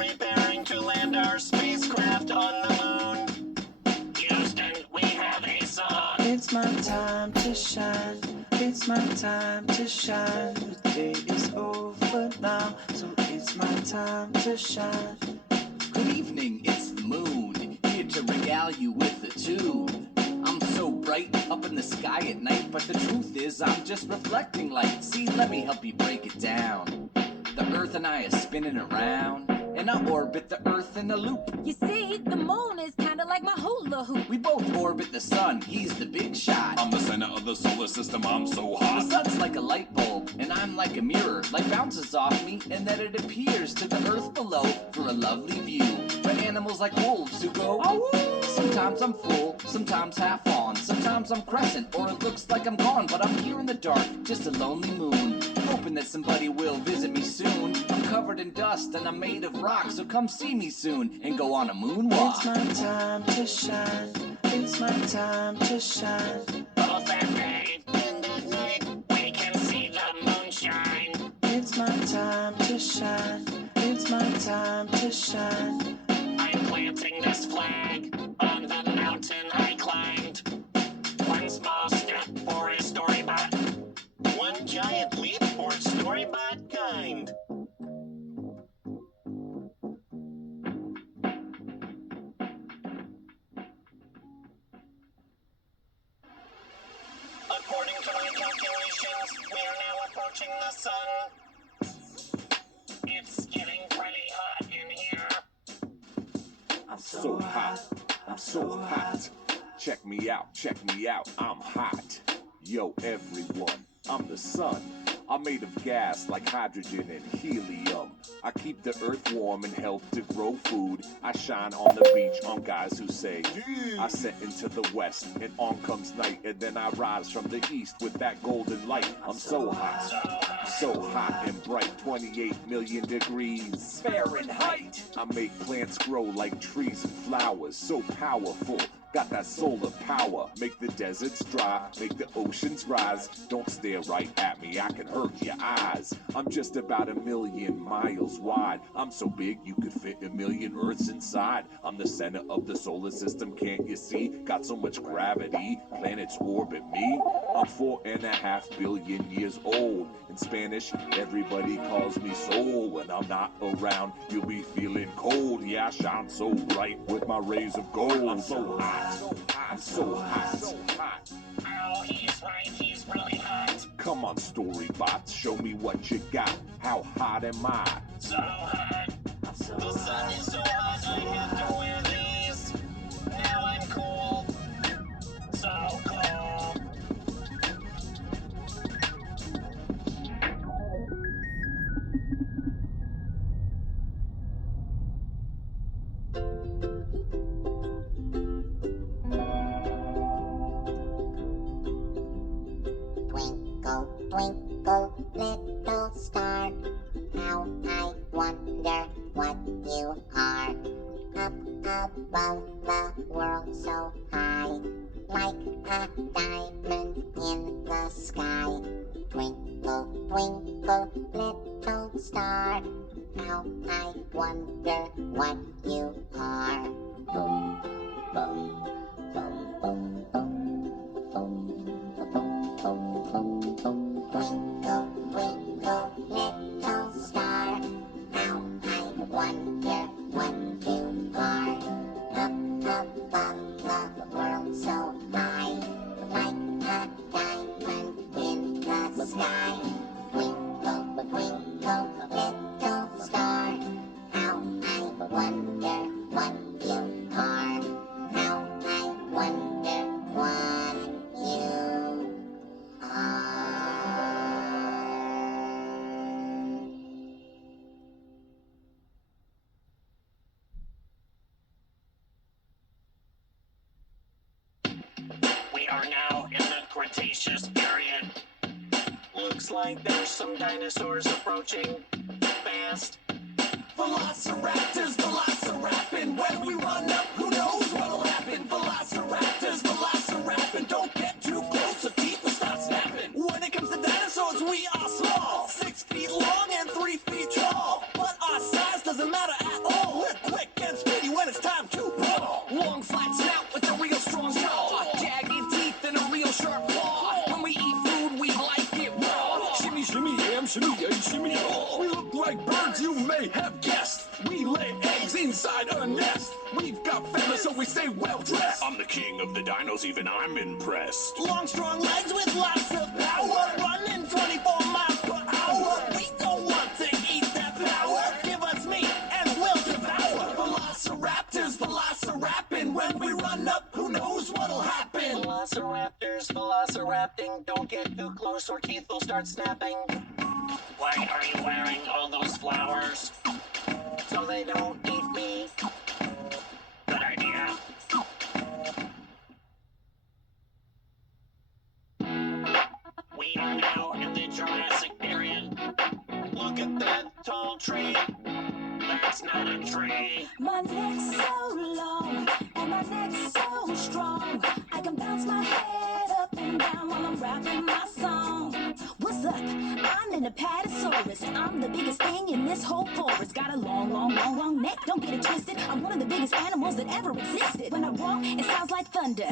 preparing to land our spacecraft on the moon. Houston, we have a song. It's my time to shine. It's my time to shine. The day is over now, so it's my time to shine. Good evening, it's the moon, here to regale you with a tune. I'm so bright up in the sky at night, but the truth is I'm just reflecting light. See, let me help you break it down. The earth and I are spinning around, and I orbit the earth in a loop. You see, the moon is kinda like my hula hoop. We both orbit the sun, he's the big shot. I'm the center of the solar system, I'm so hot. The sun's like a light bulb, and I'm like a mirror. Light bounces off me, and then it appears to the earth below for a lovely view. For animals like wolves who go, "Awoo!" Sometimes I'm full, sometimes half on. Sometimes I'm crescent, or it looks like I'm gone. But I'm here in the dark, just a lonely moon, hoping that somebody will visit me soon. I'm covered in dust, and I'm made of rock, so come see me soon, and go on a moonwalk. It's my time to shine. It's my time to shine. Both that day and that night, we can see the moonshine. It's my time to shine. It's my time to shine. I'm planting this flag on the mountain I climbed. One small step for a StoryBot, one giant leap for StoryBot kind. According to my calculations, we are now approaching the sun. It's getting pretty hot in here. I'm So hot, I'm so hot. Check me out, I'm hot. Yo, everyone, I'm the sun. I'm made of gas like hydrogen and helium. I keep the earth warm and help to grow food. I shine on the beach on guys who say, I set into the west and on comes night. And then I rise from the east with that golden light. I'm so hot and bright, 28 million degrees Fahrenheit. I make plants grow like trees and flowers, so powerful. Got that solar power, make the deserts dry, make the oceans rise. Don't stare right at me, I can hurt your eyes. I'm just about 1,000,000 miles wide. I'm so big you could fit 1,000,000 Earths inside. I'm the center of the solar system, can't you see? Got so much gravity, planets orbit me. I'm 4.5 billion years old. In Spanish, everybody calls me soul. When I'm not around, you'll be feeling cold. Yeah, I shine so bright with my rays of gold. I'm so hot. I'm so hot. Oh, he's right, he's really hot. Come on, StoryBots, show me what you got. How hot am I? So hot. The sun is so hot, I have to wear these. Now I'm cool. So cool. Twinkle, little star, how I wonder what you are. Up above the world so high, like a diamond in the sky. Twinkle, twinkle, little star, how I wonder what you are. Boom, boom, boom, boom, boom, boom, boom, boom, boom, boom. Twinkle, twinkle, little star, how I wonder what you are. Up above the world so high, like a diamond in the sky. Twinkle, twinkle, little star, how I wonder what you are. How I wonder what you are. We are now in the Cretaceous period. Looks like there's some dinosaurs approaching fast. Velociraptors, velocirapping. When we run up, who knows what'll happen? Velociraptors, velocirapping. Don't get too close or teeth will start snapping. When it comes to dinosaurs, we are small. 6 feet long and 3 feet tall. But our size doesn't matter at all. shimmy, we look like birds you may have guessed. We lay eggs inside a nest. We've got feathers so we stay well dressed. I'm the king of the dinos, even I'm impressed. Long, strong legs with lots of power, running 24 miles per hour. We don't want to eat that power. Give us meat and we'll devour. Velociraptors, velocirapping. When we run up, who knows what'll happen? Velociraptors, velocirapting. Don't get too close or teeth will start snapping. Why are you wearing all those flowers? So they don't eat me. Good idea. We are now in the Jurassic period. Look at that tall tree. That's not a tree. My neck's so long and my neck's so strong. I can bounce my head up and down while I'm rapping my song. What's up? I'm an Apatosaurus. I'm the biggest thing in this whole forest. Got a long, long, long, long neck. Don't get it twisted. I'm one of the biggest animals that ever existed. When I walk, it sounds like thunder.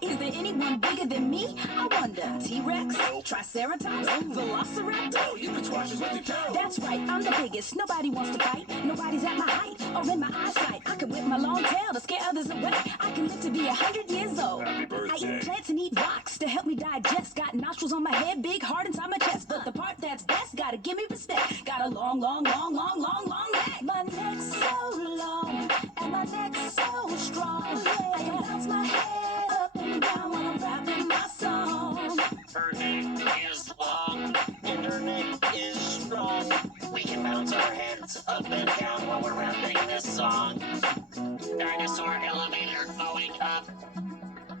Is there anyone bigger than me? I wonder. T-Rex? Triceratops? Velociraptor? You can squash us with your tail. That's right, I'm the biggest. Nobody wants to fight. Nobody's at my height or in my eyesight. I can whip my long tail to scare others away. I can live to be 100 years old. Happy I birthday. eat plants and eat rocks to help me digest. Got nostrils on my head, big heart inside my chest. But the part that's best, gotta give me respect. Got a long, long, long, long, long, long neck. My neck's so long and my neck's so strong. I can bounce my head up and down while I'm rapping my song. Her neck is long and her neck is strong. We can bounce our heads up and down while we're rapping this song. Dinosaur elevator going up.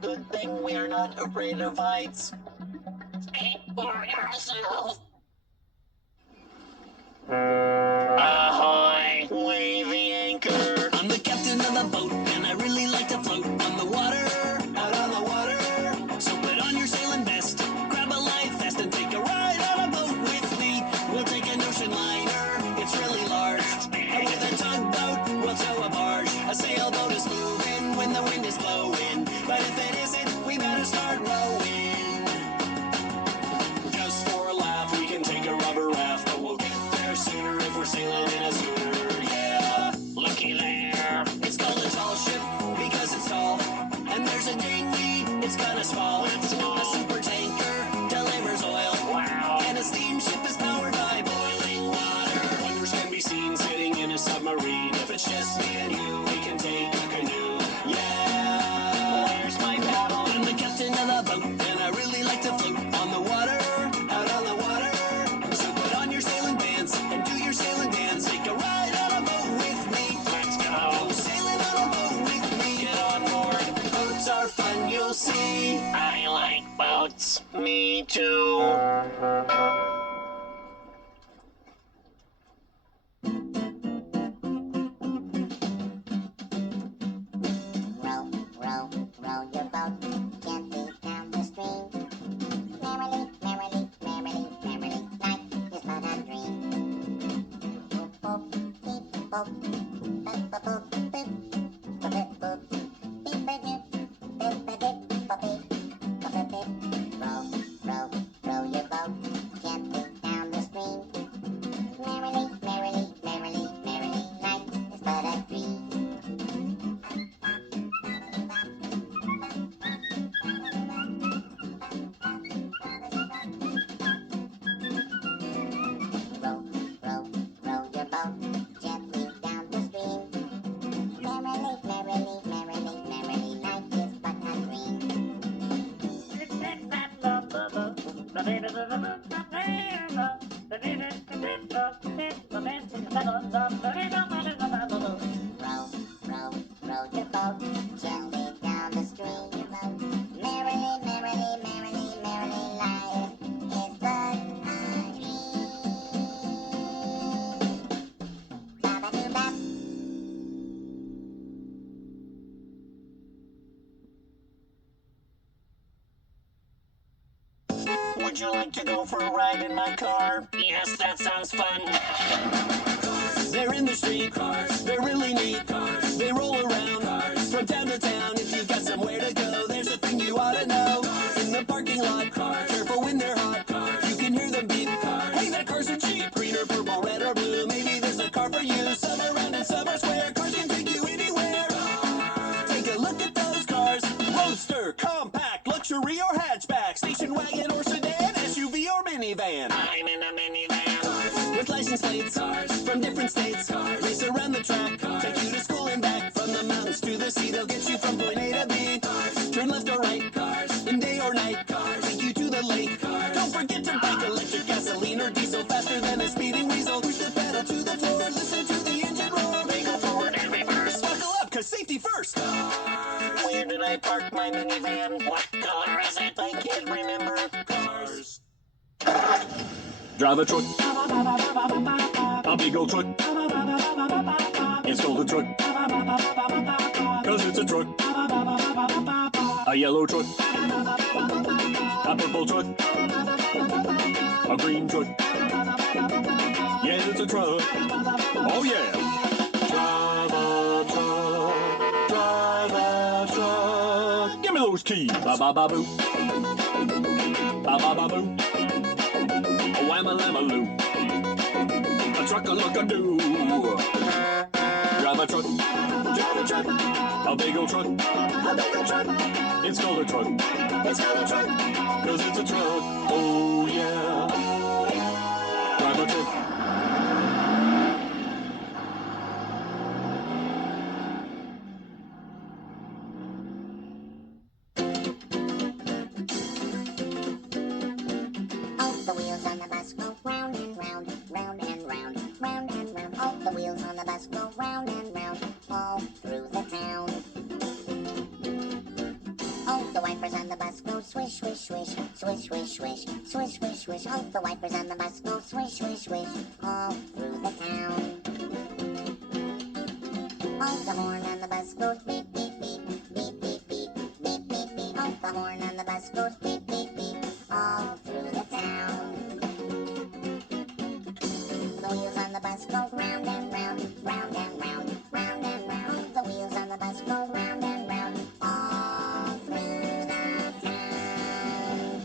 Good thing we are not afraid of heights. Speak for yourself. Ahoy! Wave the anchor. I'm the captain of the boat, and I really like to float on the water, out on the water. So put on your sailing vest, grab a life vest, and take a ride on a boat with me. We'll take an ocean liner, it's really large. And with a tugboat, we'll tow a barge. A sailboat is moving when the wind is blowing, but if it isn't, we better start rowing. Just for a laugh, we can take a rubber raft, but we'll get there sooner if we're sailing in a schooner. Yeah, looky there. It's called a tall ship because it's tall, and there's a dinghy. It's kinda small. It's small. A super tanker delivers oil. Wow. And a steamship is powered by boiling water. Wonders can be seen sitting in a submarine. If it's just me and you, we can take a canoe. Yeah. Where's my paddle? I'm the captain of the boat, and I really like to float on the water, out on the water. So put on your sailing pants and do your sailing dance. Take a ride on a boat with me. Let's go. Sailing on a boat with me. Get on board. Boats are fun, you'll see. I like boats. Me too. Row, row, row your boat gently down the stream. Merrily, merrily, merrily, merrily, life is but a dream. Boop, boop, beep, boop, boop, boop, boop, boop, boop, boop, beep, ba, doop, boop, ba, doop, boop, beep, boop, boop, beep. Row, row, row your boat gently down the stream. Merrily, merrily, merrily, merrily, life is but a dream. Row, row, row your boat gently down the stream. Merrily, merrily, merrily, merrily, life is but a dream. Row, row, row your boat gently down the stream. Merrily, merrily, merrily, merrily, life is but a dream. Ba-ba-doo-bop. Would you like to go for a ride in my car? Yes, that sounds fun. They're in the street, cars. They're really neat, cars. They roll around, cars. From town to town, if you got somewhere to go, there's a thing you ought to know. In the parking lot, cars. Careful when they're hot, cars. You can hear them beep, cars. Hey, that car's a a minivan. With license plates, cars from different states, cars race around the track, cars take you to school and back. From the mountains to the sea, they'll get you from point A to B. Cars turn left or right, cars in day or night, cars take you to the lake. Cars don't forget to brake, electric, gasoline, or diesel, faster than a speeding weasel. Push the pedal to the floor, listen to the engine roar. They go forward and reverse. Buckle up, cause safety first. Where did I park my minivan? What color is it? I can't remember. Cars. Drive a truck. A big old truck. It's called a truck. Cause it's a truck. A yellow truck. A purple truck. A green truck. Yeah, it's a truck. Oh yeah. Drive a truck. Drive a truck. Give me those keys. Ba ba ba boo. Ba ba ba boo. Wham-a-lam-a-loo. A truck-a-look-a-doo. Drive a truck. Drive a truck. A big old truck. A big old truck. It's called a truck. It's called a truck. Cause it's a truck. Oh yeah. Drive a truck. All the wheels on the bus go round and round, round and round, round and round. All the wheels on the bus go round and round, all through the town. All the wipers on the bus go swish, swish, swish, swish, swish, swish, swish, swish, swish. All the wipers on the bus go swish, swish, swish, all through the town. All the horn on the bus goes beep, beep, beep, beep, beep, beep, beep, beep, beep. All the horn on the bus goes beep, beep, beep, all through the town. The wheels on the bus go round and round, round and round, round and round. The wheels on the bus go round and round, all through the town.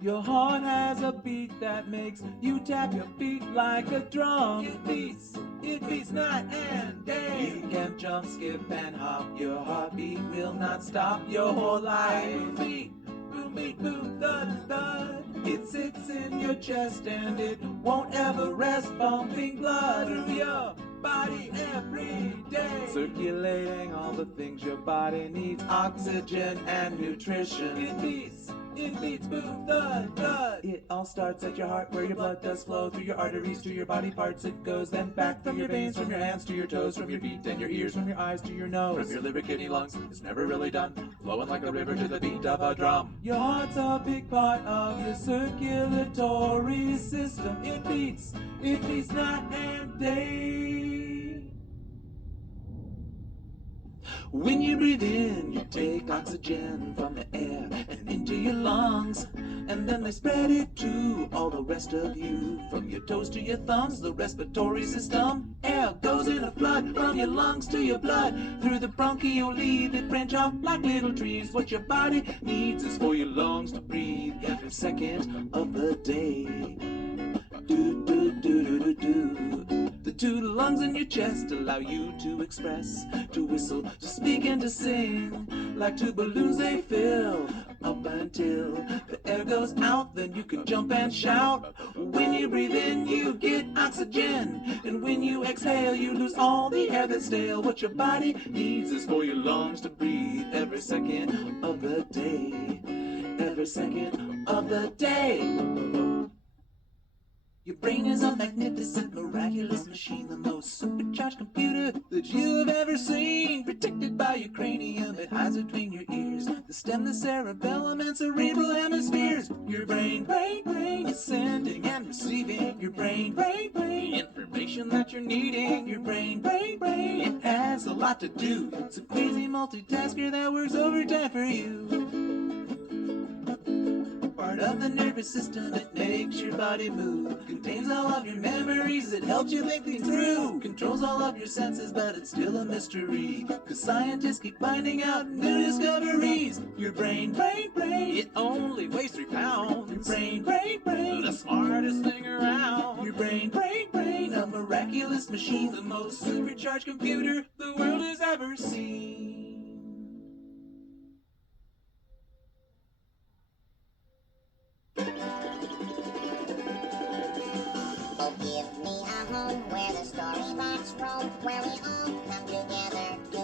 Your heart has a beat that makes you tap your feet like a drum. It beats night and day. You can jump, skip, and hop. Your heartbeat will not stop your whole life. Beat, boom, beat, boom, thud, thud. It sits in your chest and it won't ever rest, pumping blood through your body every day. Circulating all the things your body needs, oxygen and nutrition. It beats, boom, thud, thud. It all starts at your heart where your blood does flow through your arteries to your body parts. It goes then back from your veins, from your hands to your toes, from your feet and your ears, from your eyes to your nose, from your liver, kidney, lungs. It's never really done, flowing like a river to the beat of a drum. Your heart's a big part of your circulatory system. It beats night and day. When you breathe in, you take oxygen from the air and into your lungs, and then they spread it to all the rest of you. From your toes to your thumbs, the respiratory system. Air goes in a flood from your lungs to your blood, through the bronchioli that branch off like little trees. What your body needs is for your lungs to breathe every second of the day. Do, do, do, do, do, do. The two lungs in your chest allow you to express, to whistle, to speak and to sing. Like two balloons they fill up until the air goes out, then you can jump and shout. When you breathe in, you get oxygen, and when you exhale, you lose all the air that's stale. What your body needs is for your lungs to breathe every second of the day. Every second of the day. Your brain is a magnificent, miraculous machine, the most supercharged computer that you have ever seen. Protected by your cranium, it hides between your ears, the stem, the cerebellum, and cerebral hemispheres. Your brain is sending and receiving. Your brain, information that you're needing. Your brain, it has a lot to do. It's a crazy multitasker that works overtime for you. Part of the nervous system, it makes your body move. Contains all of your memories, it helps you think things through. Controls all of your senses, but it's still a mystery, 'cause scientists keep finding out new discoveries. Your brain, it only weighs 3 pounds. Your brain, the smartest thing around. Your brain, a miraculous machine, the most supercharged computer the world has ever seen. me a home where the StoryBots roam, where we all come together.